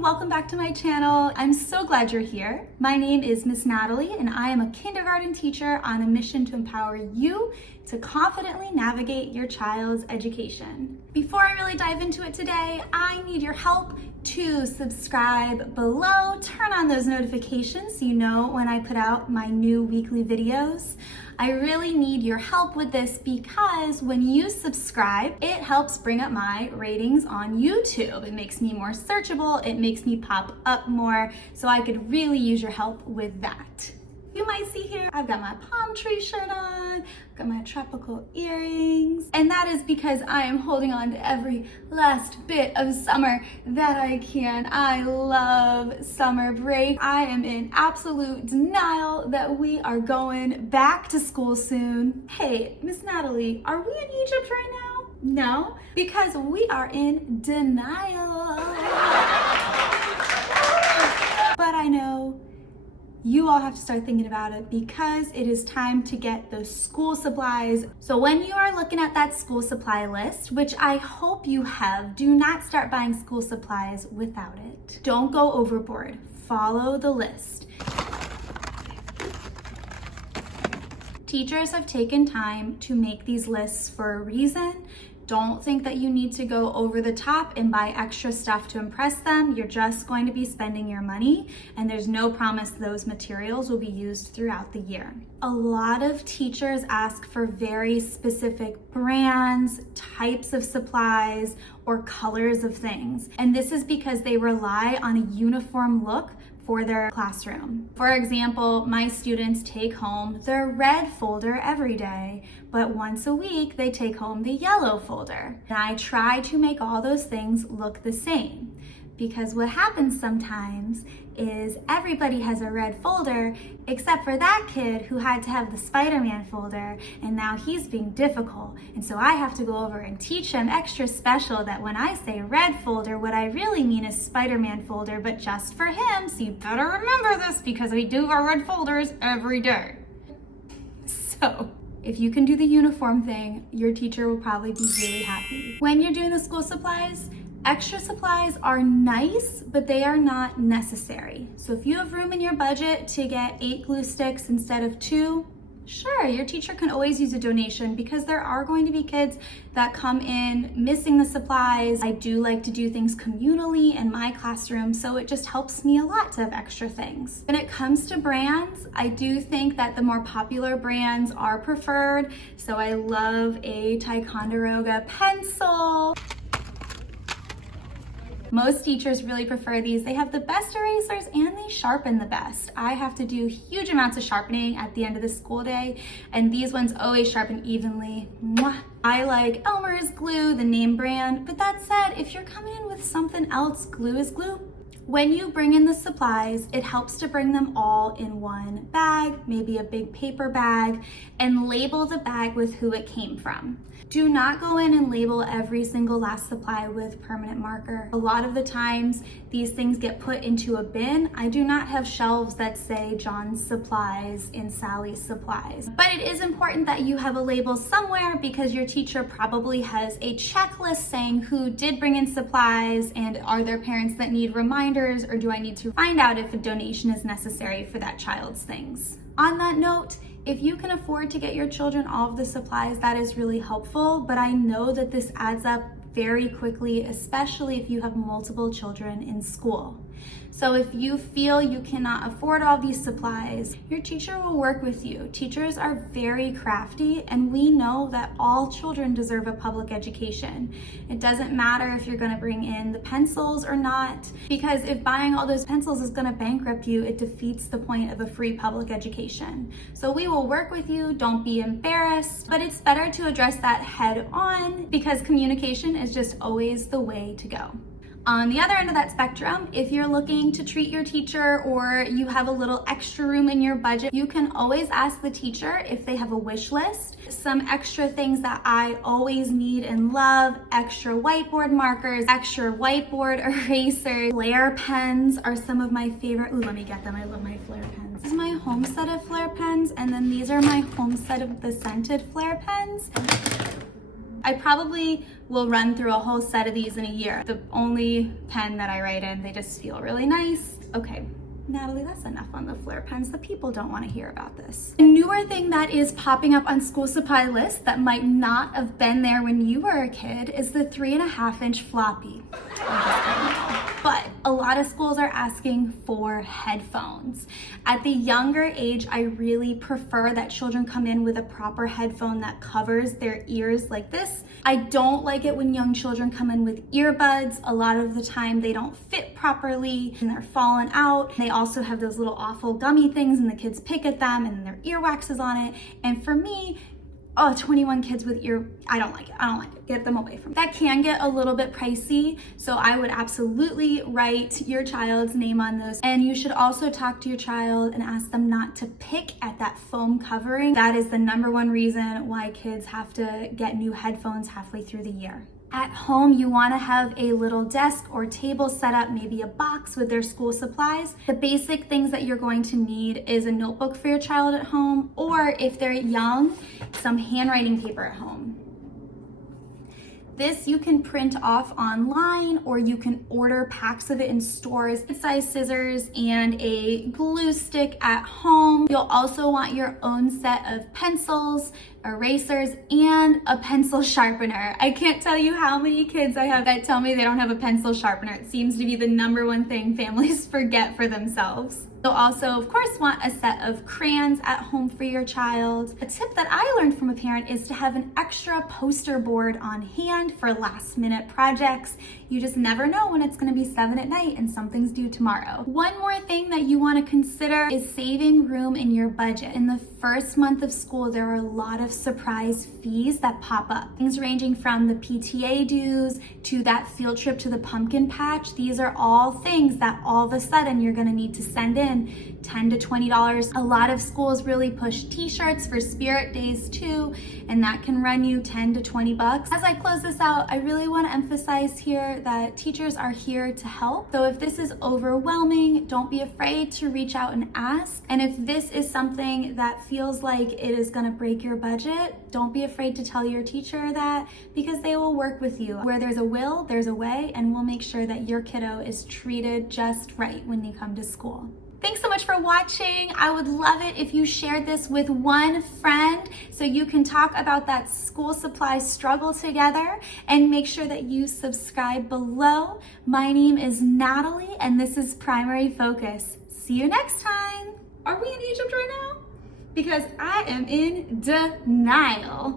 everyone, welcome back to my channel. I'm so glad you're here. My name is Miss Natalie and I am a kindergarten teacher on a mission to empower you to confidently navigate your child's education. Before I really dive into it today, I need your help to subscribe below, turn on those notifications so you know when I put out my new weekly videos. I really need your help with this because when you subscribe, it helps bring up my ratings on YouTube. It makes me more searchable, it makes me pop up more, so I could really use your help with that. You might see here, I've got my palm tree shirt on, I've got my tropical earrings, and that is because I am holding on to every last bit of summer that I can. I love summer break. I am in absolute denial that we are going back to school soon. Hey, Miss Natalie, are we in Egypt right now? No, because we are in denial. But I know you all have to start thinking about it because it is time to get those school supplies. So when you are looking at that school supply list, which I hope you have, do not start buying school supplies without it. Don't go overboard. Follow the list. Teachers have taken time to make these lists for a reason. Don't think that you need to go over the top and buy extra stuff to impress them. You're just going to be spending your money, and there's no promise those materials will be used throughout the year. A lot of teachers ask for very specific brands, types of supplies, or colors of things. And this is because they rely on a uniform look for their classroom. For example, my students take home their red folder every day, but once a week they take home the yellow folder. And I try to make all those things look the same, because what happens sometimes is everybody has a red folder except for that kid who had to have the Spider-Man folder, and now he's being difficult. And so I have to go over and teach him extra special that when I say red folder, what I really mean is Spider-Man folder, but just for him. So you better remember this because we do our red folders every day. So if you can do the uniform thing, your teacher will probably be really happy. When you're doing the school supplies, extra supplies are nice, but they are not necessary. So if you have room in your budget to get 8 glue sticks instead of 2, sure, your teacher can always use a donation because there are going to be kids that come in missing the supplies. I do like to do things communally in my classroom, so it just helps me a lot to have extra things. When it comes to brands, I do think that the more popular brands are preferred. So I love a Ticonderoga pencil. Most teachers really prefer these. They have the best erasers and they sharpen the best. I have to do huge amounts of sharpening at the end of the school day, and these ones always sharpen evenly. Mwah. I like Elmer's glue, the name brand, but that said, if you're coming in with something else, glue is glue. When you bring in the supplies, it helps to bring them all in one bag, maybe a big paper bag, and label the bag with who it came from. Do not go in and label every single last supply with permanent marker. A lot of the times, these things get put into a bin. I do not have shelves that say John's supplies and Sally's supplies. But it is important that you have a label somewhere because your teacher probably has a checklist saying who did bring in supplies and are there parents that need reminders, or do I need to find out if a donation is necessary for that child's things. On that note, if you can afford to get your children all of the supplies, that is really helpful, but I know that this adds up very quickly, especially if you have multiple children in school. So if you feel you cannot afford all these supplies, your teacher will work with you. Teachers are very crafty, and we know that all children deserve a public education. It doesn't matter if you're going to bring in the pencils or not, because if buying all those pencils is going to bankrupt you, it defeats the point of a free public education. So we will work with you. Don't be embarrassed, but it's better to address that head on because communication is just always the way to go. On the other end of that spectrum, if you're looking to treat your teacher or you have a little extra room in your budget, you can always ask the teacher if they have a wish list. Some extra things that I always need and love: extra whiteboard markers, extra whiteboard erasers, Flair pens are some of my favorite. Ooh, let me get them. I love my Flair pens. This is my home set of Flair pens, and then these are my home set of the scented Flair pens. I probably will run through a whole set of these in a year. The only pen that I write in, they just feel really nice. Okay, Natalie, that's enough on the Flair pens. The people don't want to hear about this. A newer thing that is popping up on school supply lists that might not have been there when you were a kid is the 3.5-inch floppy. But a lot of schools are asking for headphones. At the younger age, I really prefer that children come in with a proper headphone that covers their ears like this. I don't like it when young children come in with earbuds. A lot of the time they don't fit properly and they're falling out. They also have those little awful gummy things and the kids pick at them and their earwax is on it. And for me, 21 kids with I don't like it. Get them away from me. That can get a little bit pricey, so I would absolutely write your child's name on those. And you should also talk to your child and ask them not to pick at that foam covering. That is the #1 reason why kids have to get new headphones halfway through the year. At home, you want to have a little desk or table set up, maybe a box with their school supplies. The basic things that you're going to need is a notebook for your child at home, or if they're young, some handwriting paper at home. This you can print off online, or you can order packs of it in stores. Size scissors and a glue stick at home. You'll also want your own set of pencils, erasers, and a pencil sharpener. I can't tell you how many kids I have that tell me they don't have a pencil sharpener. It seems to be the #1 thing families forget for themselves. You'll also, of course, want a set of crayons at home for your child. A tip that I learned from a parent is to have an extra poster board on hand for last-minute projects. You just never know when it's going to be 7 at night and something's due tomorrow. One more thing that you want to consider is saving room in your budget. In the first month of school, there are a lot of surprise fees that pop up. Things ranging from the PTA dues to that field trip to the pumpkin patch. These are all things that all of a sudden you're going to need to send in $10 to $20. A lot of schools really push t-shirts for Spirit Days too, and that can run you 10 to 20 bucks. As I close this out, I really want to emphasize here that teachers are here to help. So if this is overwhelming, don't be afraid to reach out and ask. And if this is something that feels like it is going to break your budget, don't be afraid to tell your teacher that, because they will work with you. Where there's a will, there's a way, and we'll make sure that your kiddo is treated just right when they come to school. Thanks so much for watching. I would love it if you shared this with one friend so you can talk about that school supply struggle together, and make sure that you subscribe below. My name is Natalie and this is Primary Focus. See you next time. Are we in Egypt right now? Because I am in denial.